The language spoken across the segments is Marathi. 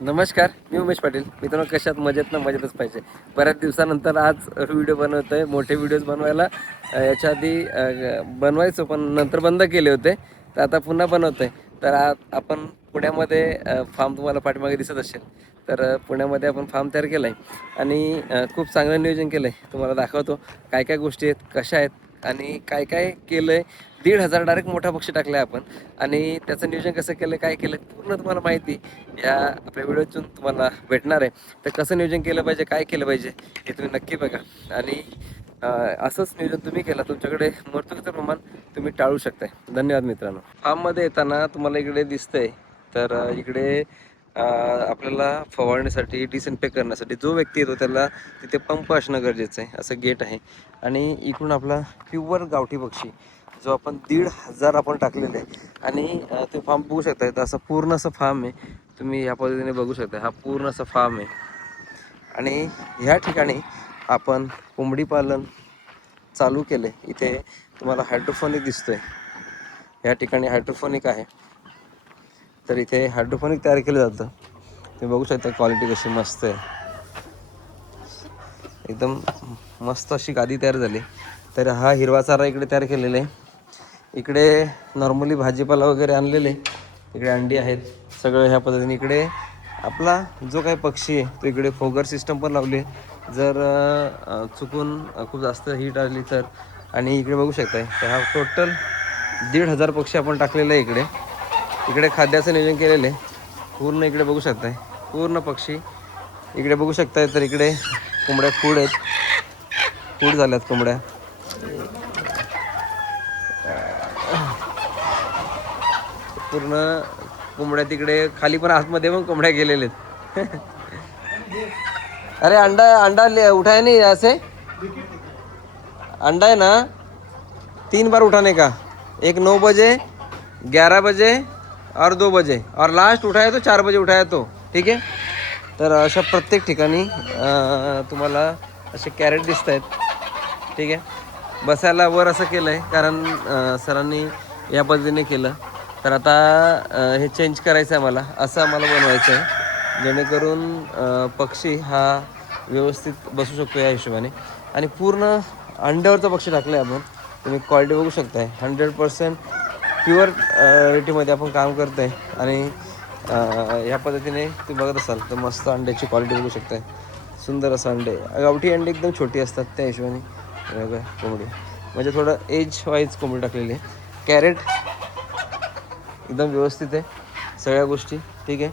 नमस्कार, मी उमेश पाटील. मित्रांनो, कशात मजेत ना मजेतच पाहिजे. बऱ्याच दिवसानंतर आज व्हिडिओ बनवतो आहे. मोठे व्हिडिओज बनवायला याच्या आधी बनवायचो, पण नंतर बंद केले होते. तर आता पुन्हा बनवतो आहे. तर आपण पुण्यामध्ये फार्म तुम्हाला पाठीमागे दिसत असेल. तर पुण्यामध्ये आपण फार्म तयार केला आहे आणि खूप चांगलं नियोजन केलं आहे. तुम्हाला दाखवतो काय काय गोष्टी आहेत, कशा आहेत आणि काय काय केलं आहे. 1,500 डायरेक्ट मोठा पक्षी टाकला आहे आपण आणि त्याचं नियोजन कसं केलं, काय केलं, पूर्ण तुम्हाला माहिती या आपल्या व्हिडिओतून तुम्हाला भेटणार आहे. तर कसं नियोजन केलं पाहिजे, काय केलं पाहिजे हे तुम्ही नक्की बघा. आणि असंच नियोजन तुम्ही केलं, तुमच्याकडे मृत्यूचं प्रमाण तुम्ही टाळू शकताय. धन्यवाद मित्रांनो. फार्ममध्ये येताना तुम्हाला इकडे दिसतंय, तर इकडे आपल्याला फवारण्यासाठी, डिसइन्फेक्ट करण्यासाठी जो व्यक्ती येतो त्याला तिथे पंप असणं गरजेचं आहे. असं गेट आहे आणि इकडून आपला प्युअर गावठी पक्षी जो आपण 1,500 आपण टाकलेले आहे. आणि ते फार्म बघू शकता. तर असं पूर्ण असं फार्म आहे, तुम्ही या पद्धतीने बघू शकता. हा पूर्ण असा फार्म आहे आणि ह्या ठिकाणी आपण कोंबडी पालन चालू केले. इथे तुम्हाला हायड्रोफोनिक दिसतोय, या ठिकाणी हायड्रोफोनिक आहे. तर इथे हायड्रोफोनिक तयार केलं जातं. तुम्ही बघू शकता क्वालिटी कशी मस्त आहे, एकदम मस्त अशी गादी तयार झाली. तर हा हिरवा चारा इकडे तयार केलेला आहे. इकडे नॉर्मली भाजीपाला वगैरे आणलेले, इकडे अंडी आहेत सगळं ह्या पद्धतीने. इकडे आपला जो काही पक्षी आहे तो इकडे फोगर सिस्टम पण लावली, जर चुकून खूप जास्त हीट आली तर. आणि इकडे बघू शकताय, तर हा टोटल 1,500 पक्षी आपण टाकलेलं आहे इकडे. इकडे खाद्याचं नियोजन केलेलं आहे पूर्ण. इकडे बघू शकताय पूर्ण पक्षी इकडे बघू शकताय. तर इकडे कोंबड्या फूड आहेत, फूड झाल्यात कोंबड्या. पूर्ण कोंबड्या तिकडे खाली पण आतमध्ये पण कोंबड्या गेलेले आहेत. अरे अंडा अंडा उठाय नहीं ऐसे, अंडा है ना 3 बार उठाने का, एक 9 बजे, 11 बजे और 2 बजे, और लास्ट उठाया तो 4 बजे उठाया तो ठीक है. तर अशा प्रत्येक ठिकाणी तुम्हाला असे कॅरेट दिसत आहेत. ठीक आहे, बसायला वर असं केलं आहे कारण सरांनी या पद्धतीने केलं. तर आता हे चेंज करायचं आहे मला, असं आम्हाला बनवायचं आहे जेणेकरून पक्षी हा व्यवस्थित बसू शकतो या हिशोबाने. आणि पूर्ण अंड्यावरचा पक्षी टाकला आहे आपण. तुम्ही क्वालिटी बघू शकताय, 100% प्युअर रेटीमध्ये आपण काम करतो आहे. आणि ह्या पद्धतीने तुम्ही बघत असाल तर मस्त अंड्याची क्वालिटी बघू शकताय. सुंदर असं अंडे, गावठी अंडे एकदम छोटी असतात त्या हिशोबाने. बघा कोंबडी म्हणजे थोडं एज वाईज कोंबडी टाकलेली आहे. कॅरेट एकदम व्यवस्थित आहे सगळ्या गोष्टी. ठीक आहे,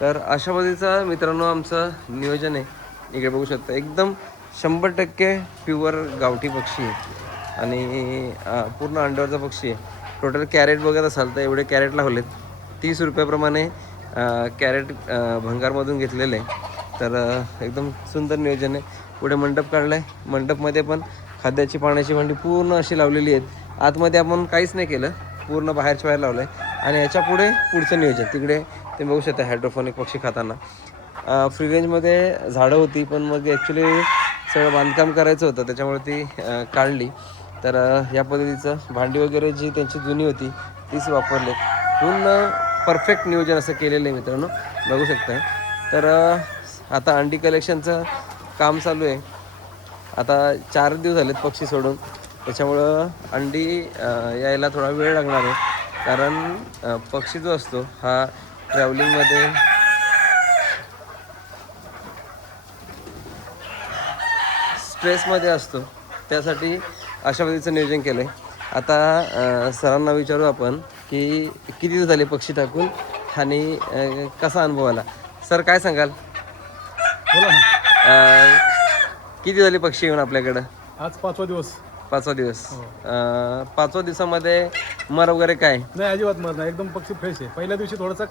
तर अशा पद्धतीचं मित्रांनो आमचं नियोजन आहे. इकडे बघू शकता एकदम 100% प्युअर गावठी पक्षी आहे आणि पूर्ण अंड्यावरचा पक्षी आहे. टोटल कॅरेट बघत असाल तर एवढे कॅरेट लावलेत. 30 रुपयाप्रमाणे कॅरेट भंगारमधून घेतलेलं आहे. तर एकदम सुंदर नियोजन आहे. पुढे मंडप काढला आहे, मंडपमध्ये पण खाद्याची पाण्याची भांडी पूर्ण अशी लावलेली आहेत. आतमध्ये आपण काहीच नाही केलं, पूर्ण बाहेरच्या बाहेर लावलं आहे. आणि याच्या पुढे पुढचं नियोजन तिकडे ते बघू शकता हायड्रोफोनिक पक्षी खाताना. फ्री रेंजमध्ये झाडं होती, पण मग ॲक्च्युली सगळं बांधकाम करायचं होतं त्याच्यामुळे ती काढली. तर या पद्धतीचं भांडी वगैरे जी त्यांची जुनी होती तीच वापरले. पूर्ण परफेक्ट नियोजन असं केलेलं आहे मित्रांनो, बघू शकताय. तर आता अंडी कलेक्शनचं काम चालू आहे. आता 4 दिवस झालेत पक्षी सोडून, त्याच्यामुळं अंडी यायला थोडा वेळ लागणार आहे. कारण पक्षी जो असतो हा ट्रॅव्हलिंगमध्ये स्ट्रेसमध्ये असतो, त्यासाठी अशा पद्धतीचं नियोजन केलं आहे. आता सरांना विचारू आपण की किती दिवस झाले पक्षी टाकून आणि कसा अनुभव आला. सर काय सांगाल? बोला ना. किती झाले पक्षी येऊन आपल्याकडं? आज 5वा दिवस. 5वा दिवस. 5व्या दिवसामध्ये मर वगैरे काय? नाही, अजिबात मर नाही, एकदम पक्षी फ्रेश आहे. पहिल्या दिवशी थोडासा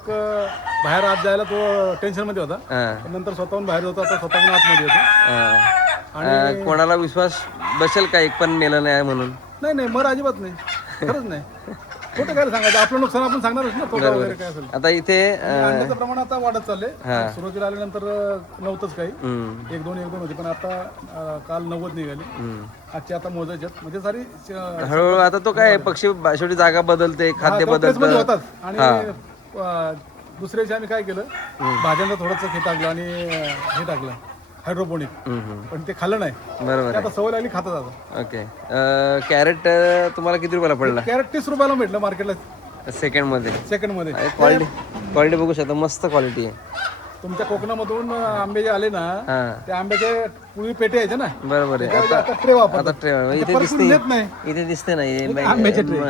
बाहेर आत जायला तो टेन्शनमध्ये होता, पण नंतर स्वतःहून बाहेर होता, आता स्वतःहून आतमध्ये येतो. आणि कोणाला विश्वास बसेल का एक पण नेलं नाही म्हणून? नाही नाही, मर अजिबात नाही, खरंच नाही. खोटं काय सांगायचं, आपलं नुकसान आपण सांगणारच ना, तोटा वगैरे काय असेल. आता इथे अंड्याचं प्रमाण आता वाढत चाललंय. सुरुवातीला आल्यानंतर नव्हतंच काही, 1-2 होती, पण आता काल 90 निघाली. आजची आता मोजायच्यात म्हणजे सारी हळूहळू. आता तो काय पक्षी शेवटी जागा बदलते, खाद्य बदलतं होतात आणि दुसऱ्या दिवशी आम्ही काय केलं, भाज्यांना थोडंसं हे टाकलं आणि हे टाकलं हायड्रोपोनिक, पण ते खाल्लं नाही. बरोबर ते आता सवय लागली, खातात आता. ओके. कॅरेट तुम्हाला किती रुपयाला पडला कॅरेट 30 रुपयाला भेटलं मार्केटला सेकंडमध्ये? सेकंडमध्ये. क्वालिटी बघू शकता, मस्त क्वालिटी आहे. तुमच्या कोकणामधून आंबे जे आले ना, हा ते आंब्याचे पूर्वी पेटे यायचे ना, बरोबर आहे. आता ट्रे वापरतात. आता ट्रे इथे परत दिसते, नेत नाही, इथे दिसते ना आंब्याचे tray.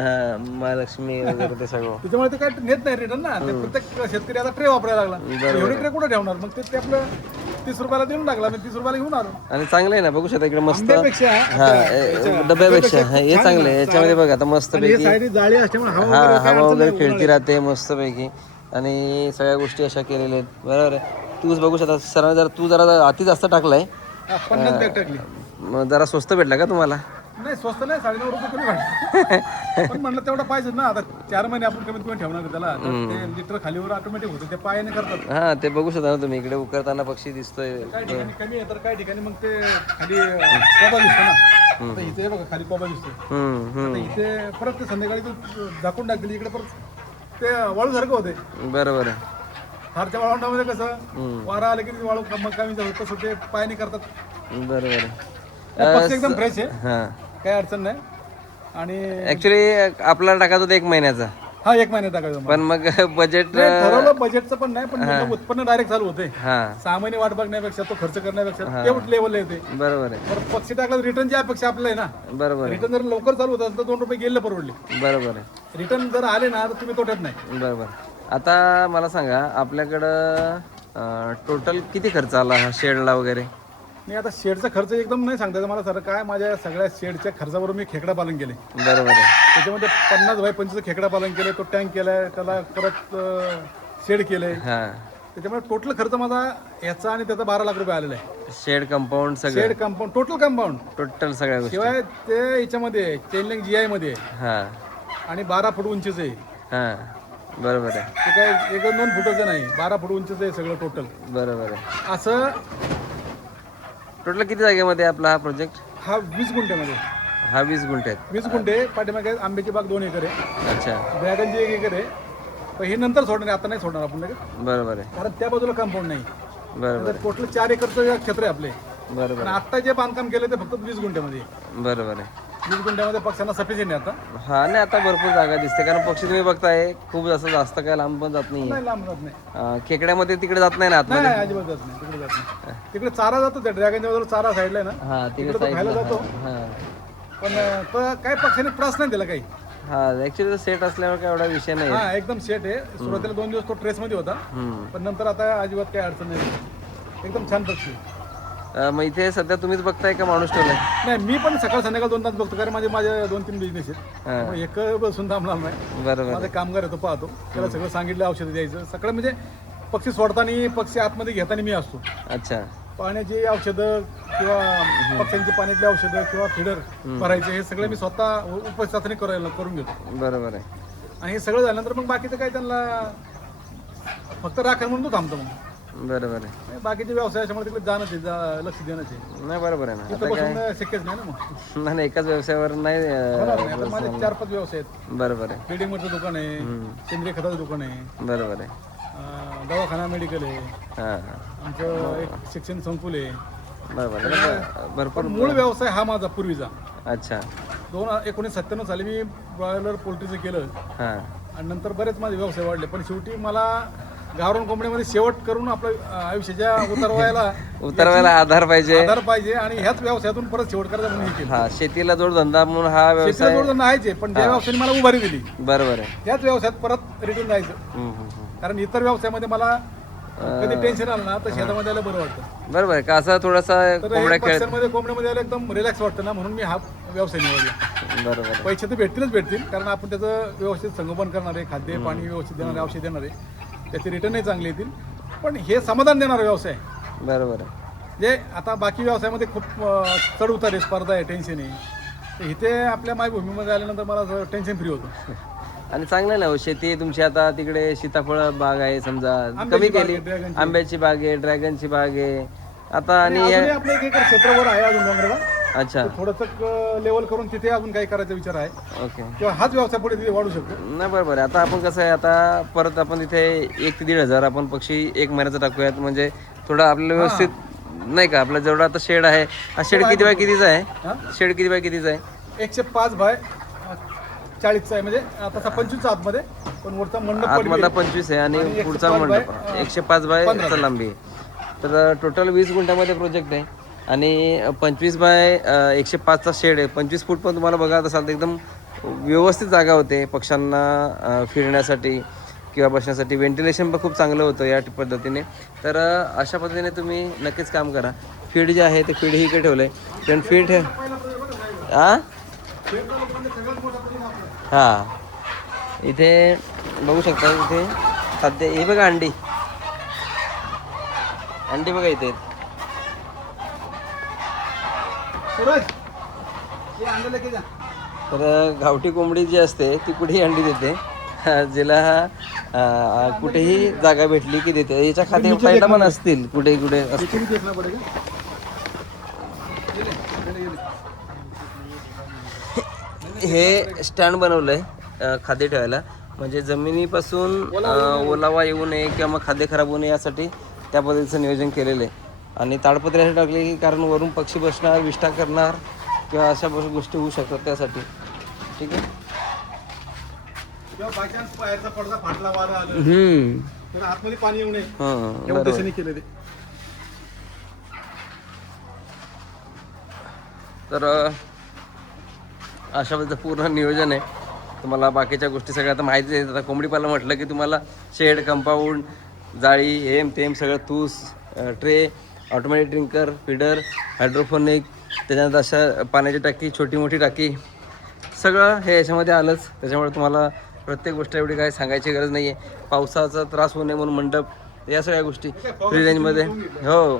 महालक्ष्मी वगैरे ते सगळं. त्याच्यामुळे ते काय नेत नाही रिटर्न ना. ते प्रत्येक शेतकरी आता ट्रे वापरायला लागला. एवढे ट्रे कुठे ठेवणार, मग ते आपलं 30 रुपयाला देऊन टाकला, मी 30 रुपयाला घेऊन आलो. आणि चांगलं आहे ना, बघू शकता इकडे मस्त. आंब्यापेक्षा हा डब्यापेक्षा हे चांगलं आहे. याच्यामध्ये बघा आता मस्त पैकी साईड जाळी असल्यामुळे हा हवा वगैरे खेळती राहते मस्त पैकी, आणि सगळ्या गोष्टी अशा केलेल्या आहेत. बरोबर आहे. तूच बघू शकता सरांनी तू जरा अति जास्त टाकलाय. 50 बॅग टाकली. मग जरा स्वस्त भेटला का तुम्हाला? नाही स्वस्त नाही, 9.5 रुपये कमी वाटलं. पण म्हणलं तेवढं पाहिजे ना, आता 4 महिने आपण कमीत कमी ठेवणार त्याला. तर ते लिटर खालीवर ऑटोमॅटिक होतं, ते पायाने करतात. हा ते बघू शकता ना तुम्ही, इकडे उकरताना पक्षी दिसतोय. काही ठिकाणी कमी आहे तर काही ठिकाणी मग ते खाली कोबा दिसतो ना. आता इथे बघा खाली कोबा दिसतो. आता इथे परत ते संध्याकाळी ते झाकून टाकली, इकडे परत ते वाळू सारखं होते. बरोबर आहे. फारच्या वाळवंटामध्ये कसं वारा आलं की ते वाळू कमी होतं, तसं ते पायाने करतात. बरोबर आहे. पक्षी एकदम फ्रेश आहे, हा काही अडचण नाही. आणि ऍक्च्युली आपल्याला टाकायचं होतं 1 महिन्याचा, हा 1 महिना टाकायचं. पण मग बजेट ठरवलं बजेटचं पण नाही, पण म्हणजे उत्पन्न डायरेक्ट चालू होते. हा 6 महिने वाट बघण्यापेक्षा तो खर्च करण्यापेक्षा तेवढं लेवल येते. बरोबर आहे. तर पक्षी टाकला रिटर्नची अपेक्षा आपल्याला आहे ना. बरोबर आहे. रिटर्न जर लवकर चालू होत असेल तर 2 रुपये गेले परवडले. बरोबर आहे. रिटर्न जर आले ना तर तुम्ही तोट्यात नाही. बरोबर. आता मला सांगा, आपल्याकडं टोटल किती खर्च आला हा शेडला वगैरे? मी आता शेडचा खर्च एकदम नाही सांगता येत मला सर. काय माझ्या सगळ्या शेडच्या खर्चावरून मी खेकडा पालन केले. बरोबर आहे. त्याच्यामध्ये 50 बाय 25 खेकडा पालन केले, तो टँक केलाय, त्याला परत शेड केलंय. हा त्याच्यामुळे टोटल खर्च माझा याचा आणि त्याचा 12 लाख रुपये आलेला आहे. शेड कंपाऊंड सगळं, shed compound, total compound, total सगळ्या गोष्टी. शिवाय ते याच्यामध्ये चेनलिंग GI मध्ये आहे हा आणि 12 फूट उंचीचं आहे. हा बरोबर आहे. ते काय 1-2 फुटाचं नाही, 12 फूट उंचीचं आहे सगळं टोटल. बरोबर आहे. असं टोटल किती जागेमध्ये आहे आपला हा प्रोजेक्ट? हा 20 गुंठ्यामध्ये. हा 20 गुंठे आहेत. 20 गुंठे. पाठीमागे आंब्याची बाग 2 एकर आहे, अच्छा. ड्रॅगनची 1 एकर आहे. पण हे नंतर सोडणार, आता नाही सोडणार आपण लगेच, बरोबर आहे. कारण त्या बाजूला कंपाऊंड नाही. बरोबर टोटल 4 एकरचं क्षेत्र आहे आपले. बरोबर पण आता जे बांधकाम केलं ते फक्त 20 गुंठ्यामध्ये आहे. बरोबर आहे. 20 गुंठ्यामध्ये पक्ष्यांना सफिशियंट आहे आता. हा नाही आता भरपूर जागा दिसते, कारण पक्षी तुम्ही बघताय खूप जास्त काय लांब पण जात नाही. नाही लांब जात नाही. खेकड्यामध्ये तिकडे जात नाही ना आतमध्ये? नाही अजिबात जात नाही, तिकडे जात नाही. तिकडे चारा जातो, त्या ड्रॅगनच्या बाजूला चारा साईडला आहे ना, हा तिकडे तो खायला जातो. हा पण तो काही पक्ष्यांनी त्रास नाही दिला काही. हा ऍक्च्युली सेट असल्यावर काय एवढा विषय नाही. हा एकदम सेट आहे. सुरुवातीला 2 दिवस तो ट्रेस मध्ये होता, पण नंतर आता अजिबात काही अडचण नाही, एकदम छान पक्षी. मग इथे सध्या तुम्हीच बघताय का माणूस ठेवलाय? नाही मी पण सकाळ संध्याकाळ 2 तास बघतो, कारण माझे 2-3 बिझनेस आहेत. त्यामुळे एक बसून थांबणार नाही. बरोबर. माझा कामगार येतो, पाहतो त्याला सगळं सांगितलं औषध द्यायचं सगळं. म्हणजे पक्षी सोडताना पक्षी आतमध्ये घेताना मी असतो. अच्छा. पाण्याची औषधं किंवा पक्ष्यांची पाण्यातली औषधं किंवा फिडर भरायचे, हे सगळं मी स्वतः उपचाचणी करून घेतो. बरोबर आहे. आणि हे सगळं झाल्यानंतर मग बाकीचं काय त्यांना फक्त राखण म्हणून तो थांबतो. मग बरोबर आहे. बाकीचे व्यवसायाच्यामुळे तिकडे जाणं आहे, लक्ष देणं आहे. नाही बरोबर आहे ना. तिथं बसून शक्यच नाही ना. मग नाही एकाच व्यवसायावर नाही. आता माझे 4-5 व्यवसाय आहेत. बरोबर आहे. बिल्डिंगवरचं दुकान आहे, सेंद्रिय खताचं दुकान आहे, बरोबर आहे. दवाखाना मेडिकल आहे, हा आमचं एक शिक्षण संकुल आहे. बरोबर आहे. भरपूर पण मूळ व्यवसाय हा माझा पूर्वीचा. अच्छा. 1997 साली मी ब्रॉयलर पोल्ट्रीचं केलं, हा आणि नंतर बरेच माझे व्यवसाय वाढले. पण शेवटी मला गावरान कोंबड्यामध्ये शेवट करून आपलं आयुष्याच्या उतरवायला आधार पाहिजे, आणि ह्याच व्यवसायातून परत शेवट करायचा म्हणून हे केलं. हा शेतीला जोडधंदा म्हणून हा शेतीला व्यवसाय. जोडधंदा आहेच, पण ज्या व्यवसायाने मला उभारी दिली बरोबर आहे. त्याच व्यवसायात परत रिटर्न जायचं. कारण इतर व्यवसायामध्ये मला कधी टेन्शन आलं ना तर शेतामध्ये आलं बरं वाटतं. बरोबर आहे का? असं थोडासा कोंबड्यामध्ये आलं एकदम रिलॅक्स वाटतं ना, म्हणून मी हा व्यवसाय निवडला. बरोबर. पैसे तर भेटतील, कारण आपण त्याचं व्यवस्थित संगोपन करणार आहे, खाद्य पाणी व्यवस्थित देणारे, औषध देणारे, त्याचे रिटर्नही चांगले येतील. पण हे समाधान देणारा व्यवसाय. बरोबर आहे. जे आता बाकी व्यवसायामध्ये खूप चढ उतार आहे, स्पर्धा आहे, टेन्शन आहे. तर इथे आपल्या मायभूमीमध्ये आल्यानंतर मला टेन्शन फ्री होतं. आणि चांगलं ना शेती तुमची. आता तिकडे सीताफळ बाग आहे समजा, आंब्याची कमी बाग केली. आहे, ड्रॅगनची. आंब्याची बाग आहे, ड्रॅगनची बाग आहे आता. आणि अजूनही आपलं 1 एकर क्षेत्रावर आहे अजून डोंगराला. अच्छा थोडंसं लेवल करून तिथे अजून काही करायचा विचार आहे ओके. किंवा हाच व्यवसाय पुढे तिथे वाढू शकतो. नाही बरोबर आहे. आता आपण कसं आहे, आता परत आपण इथे 1 ते 1,500 आपण पक्षी 1 महिन्याचं टाकूयात, म्हणजे थोडं आपल्याला व्यवस्थित नाही का. आपला जेवढा आता शेड आहे, हा शेड किती बाय कितीचा आहे? हा? शेड किती बाय कितीचा आहे? 105 बाय 40चा आहे, म्हणजे तसा 25 आतमध्ये, पण वरचा मंडप आतमधला 25 आहे आणि आणि पुढचा 105 बाय, मंडप 105 बाय 15. लांबी आहे. तर टोटल 20 गुंठ्यामध्ये प्रोजेक्ट आहे आणि 25 बाय 105चा शेड आहे. 25 फूट पण तुम्हाला बघा असाल तर एकदम व्यवस्थित जागा होते पक्ष्यांना फिरण्यासाठी किंवा बसण्यासाठी. व्हेंटिलेशन पण खूप चांगलं होतं या पद्धतीने. तर अशा पद्धतीने तुम्ही नक्कीच काम करा. फीड जे आहे ते फीड ही इकडे ठेवलं आहे, पण फीड हां हां इथे बघू शकता. इथे सध्या हे बघा अंडी बघा इथे. सूरज, ये अंडे लेके जा. तर गावठी कोंबडी जी असते ती कुठेही अंडी देते, जिला कुठेही जागा भेटली की देते. याच्या खाली फायदा पण असतील कुठे कुठे असतील. इथे भी देखना पड़ेगा. हे स्टँड बनवलंय खाद्य ठेवायला, म्हणजे जमिनीपासून ओलावा येऊ नये किंवा मग खाद्य खराब होऊ नये यासाठी त्या पद्धतीचं नियोजन केलेलं आहे. आणि ताडपत्री असे टाकले की कारण वरून पक्षी बसणार, विष्ठा करणार किंवा अशा गोष्टी होऊ शकतात त्यासाठी. ठीक आहे. किंवा बाय चान्स बाहेरचा पडदा फाटला, वारं आलं तर आतमध्ये पाणी येऊ नये हां या उद्देशाने केले ते. तर अशा पद्धतीचं पूर्ण नियोजन आहे. तुम्हाला बाकीच्या गोष्टी सगळ्या आता माहिती आहे. आता कोंबडी पालन म्हटलं की तुम्हाला शेड, कंपाऊंड, जाळी, हेम तेम सगळं, तूस, ट्रे, ऑटोमॅटिक ड्रिंकर, फीडर, हायड्रोफोनिक, त्याच्यानंतर अशा पाण्याची टाकी, छोटी मोठी टाकी, सगळं हे याच्यामध्ये आलंच. त्याच्यामुळे तुम्हाला प्रत्येक गोष्ट एवढी काय सांगायची गरज नाही आहे. पावसाचा त्रास होऊ नये म्हणून मंडप, या सगळ्या गोष्टी फ्री रेंजमध्ये. हो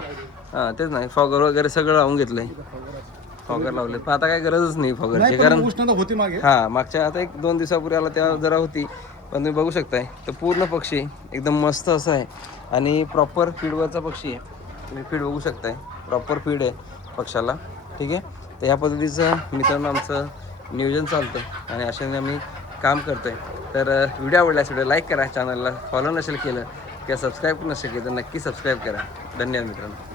हां तेच नाही, फॉगर वगैरे सगळं लावून घेतलं आहे. फॉगर लावले, पण आता काही गरजच नाही फॉगरची, कारण उष्णता होती मागे. हां मागच्या आता 1-2 दिवसापूर्वी आला तेव्हा जरा होती, पण तुम्ही बघू शकताय तर पूर्ण पक्षी एकदम मस्त असं आहे आणि प्रॉपर फीडवरचा पक्षी आहे. तुम्ही फीड बघू शकताय, प्रॉपर फीड आहे पक्षाला. ठीक आहे. तर ह्या पद्धतीचं मित्रांनो आमचं नियोजन चालतं आणि अशाने आम्ही काम करतो आहे. तर व्हिडिओ आवडल्यास व्हिडिओ लाईक करा, चॅनलला फॉलो नसेल केलं किंवा सबस्क्राईब नसेल केलं तर नक्की सबस्क्राईब करा. धन्यवाद मित्रांनो.